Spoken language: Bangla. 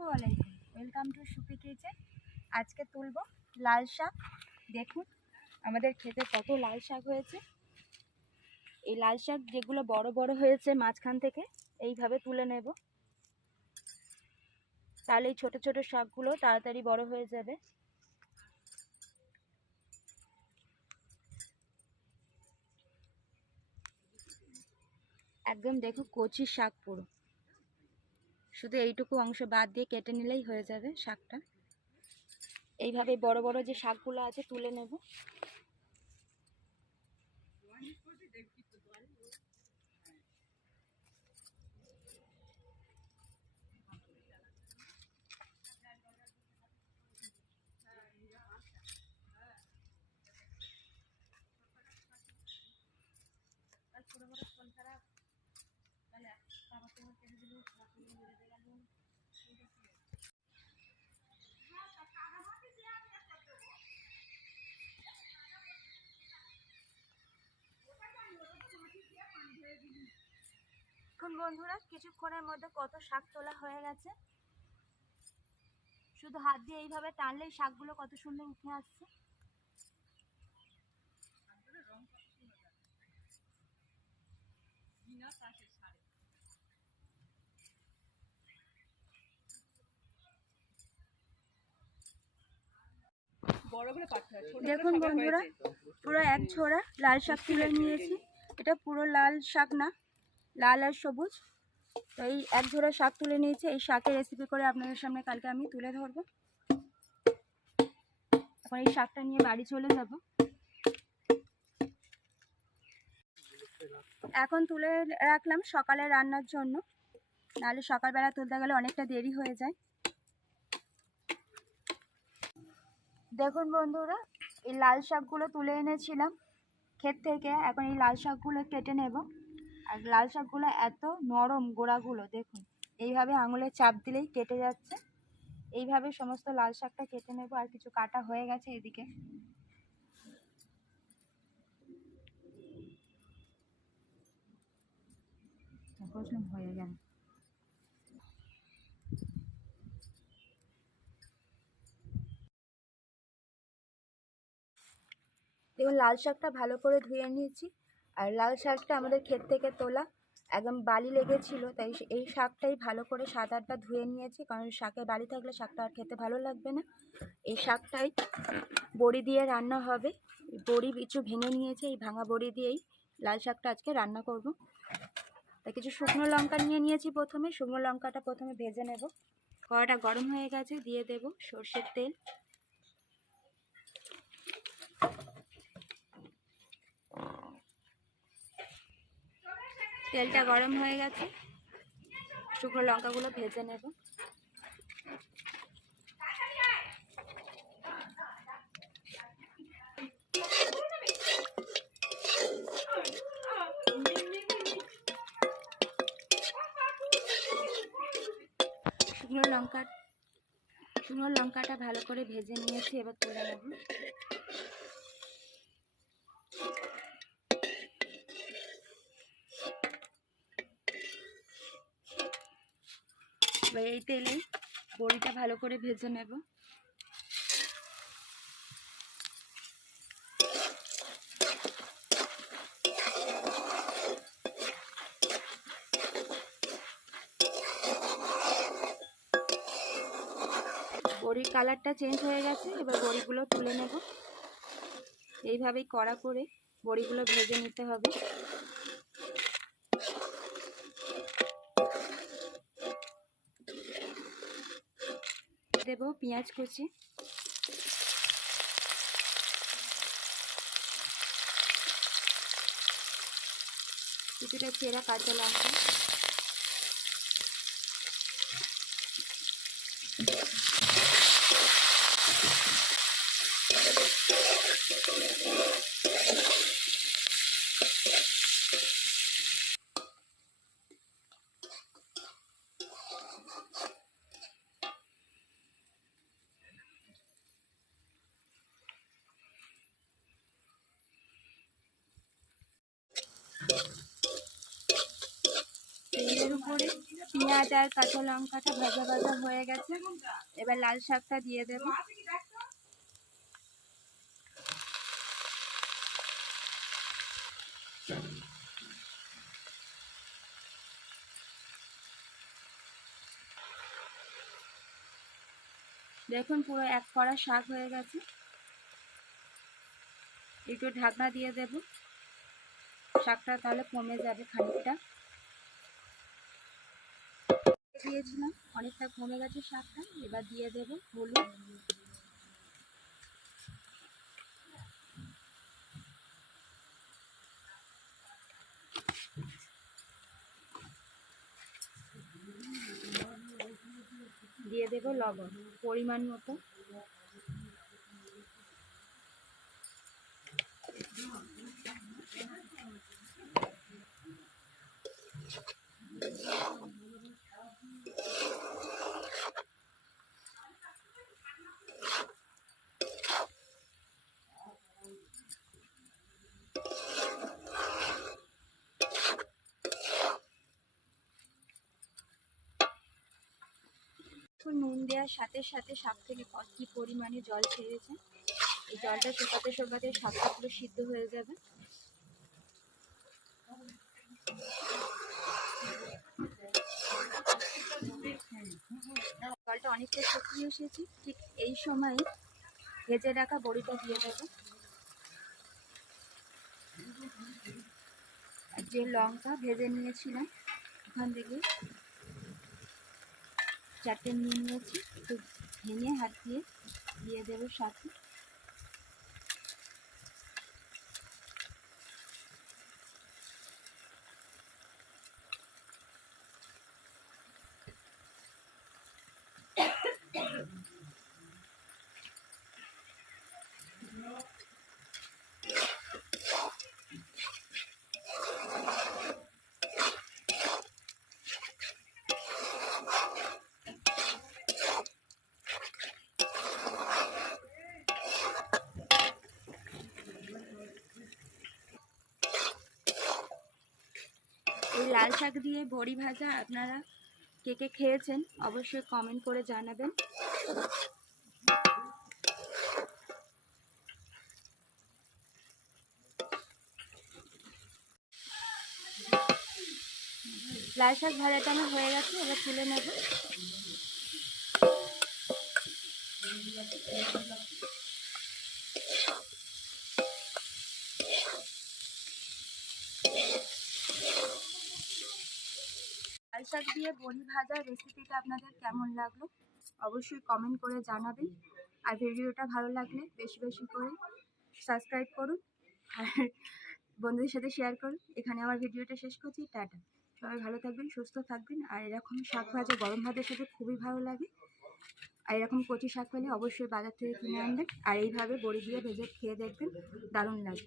আসসালামু আলাইকুম ওয়েলকাম টু সুপি কিচেন আজকে তুলব লাল শাক। দেখুন, আমাদের খেতে কত লাল শাক হয়েছে। এই লাল শাক যেগুলো বড় বড় হয়েছে মাঝখান থেকে, এইভাবে তুলে নেব। তাহলে এই ছোটো ছোটো শাকগুলো তাড়াতাড়ি বড় হয়ে যাবে। একদম দেখো কচি শাক পুরো। শুধু এইটুকু অংশ বাদ দিয়ে কেটে নিলেই হয়ে যাবে শাকটা। এইভাবে বড় বড় যে শাকগুলো আছে তুলে নেব। এখন বন্ধুরা কিছুক্ষণের মধ্যে কত শাক তোলা হয়ে গেছে। শুধু হাত দিয়ে এইভাবে টানলেই শাকগুলো কত সুন্দর উঠে আসছে। দেখুন বন্ধুরা পুরো এক ছোড়া লাল শাক তুলে নিয়েছি। এটা পুরো লাল শাক না লাল আর সবুজ। তো এই এক ঝোড়া শাক তুলে নিয়েছি। এই শাকের রেসিপি করে আপনাদের সামনে কালকে আমি তুলে ধরবো। এখন এই শাকটা নিয়ে বাড়ি চলে যাব। এখন তুলে রাখলাম সকালে রান্নার জন্য। নাহলে সকালবেলা তুলতে গেলে অনেকটা দেরি হয়ে যায়। দেখুন বন্ধুরা, এই লাল শাকগুলো তুলে এনেছিলাম। ক্ষেত থেকে। এখন এই লাল শাকগুলো কেটে নেব। আর লাল শাকগুলো এত নরম গোড়াগুলো, দেখুন, এইভাবে আঙুলে চাপ দিলেই কেটে যাচ্ছে। এইভাবে সমস্ত লাল শাকটা কেটে নেব, আর কিছু কাটা হয়ে গেছে এদিকে। হয়ে গেল। দেখুন, লাল শাকটা ভালো করে ধুয়ে নিয়েছি। আর লাল শাকটা আমাদের ক্ষেত থেকে তোলা। একদম বালি লেগেছিল, তাই এই শাকটাই ভালো করে সাত ধুয়ে নিয়েছি, কারণ শাকে বালি থাকলে শাকটা আর খেতে ভালো লাগবে না। এই শাকটাই বড়ি দিয়ে রান্না হবে। বড়ি কিছু ভেঙে নিয়েছি, এই ভাঙা বড়ি দিয়েই লাল শাকটা আজকে রান্না করব। তাই কিছু শুকনো লঙ্কা নিয়ে নিয়েছি প্রথমে, শুকনো লঙ্কাটা প্রথমে ভেজে নেব। কড়াটা গরম হয়ে গেছে, দিয়ে দেব সর্ষের তেল। তেলটা গরম হয়ে গেছে। শুকনো লঙ্কাগুলো ভেজে নেব। শুকনো লঙ্কা, শুকনো লঙ্কাটা ভালো করে ভেজে নিয়েছি, এবার তুলে নেব। এবার এই তেলে বড়িটা ভালো করে ভেজে নেব। বড়ির কালারটা চেঞ্জ হয়ে গেছে, এবার বড়িগুলো তুলে নেব। এইভাবেই কড়া করে বড়িগুলো ভেজে নিতে হবে। দেব পেঁয়াজ কুচি। কিছুটা চেরা কাঁচা লঙ্কা। পেঁয়াজ আর কাঁচা লঙ্কাটা ভাজা ভাজা হয়ে গেছে। এবার লাল শাকটা দিয়ে দেবো। দেখুন পুরো এক কড়া শাক হয়ে গেছে। একটু ঢাকনা দিয়ে দেব। শাকটা তাহলে কমে যাবে খানিকটা। দিয়েছিলাম। অনেকটা কমে গেছে শাকটা এবার দিয়ে দেব হলুদ। দিয়ে দেব লবণ পরিমাণ মতো একটু নুন দেওয়ার সাথে সাথে শাক থেকে কি পরিমাণে জল ছেড়েছে? এই জলটা শুকাতে শুকাতে শাকটা পুরো সিদ্ধ হয়ে যাবে। জলটা অনেকটা শুকিয়ে এসেছে। ঠিক এই সময় ভেজে রাখা বড়িটা দিয়ে দেবো। যে লঙ্কা ভেজে নিয়েছিলাম, ওখান থেকে চারটে নিয়ে নিয়েছি একটু ভেঙে হাত দিয়ে দিয়ে দেবো সাথে এই লাল শাক দিয়ে বড়ি ভাজা আপনারা কে কে খেয়েছেন অবশ্যই কমেন্ট করে জানাবেন। লাল শাক ভাজাটা আমার হয়ে গেছে, এবার তুলে নেব। শাক দিয়ে বড়ি ভাজার রেসিপিটা আপনাদের কেমন লাগল? অবশ্যই কমেন্ট করে জানাবেন। আর ভিডিওটা ভালো লাগলে বেশি বেশি করে সাবস্ক্রাইব করুন। আর বন্ধুদের সাথে শেয়ার করুন। এখানে আমার ভিডিওটা শেষ করছি। টাটা। সবাই ভালো থাকবেন, সুস্থ থাকবেন। আর এরকম শাক ভাজা, গরম ভাতের সাথে খুবই ভালো লাগে। আর এরকম কচি শাক পেলে অবশ্যই বাজার থেকে কিনে আনবেন। আর এইভাবে বড়ি দিয়ে ভেজে খেয়ে দেখবেন। দারুণ লাগে।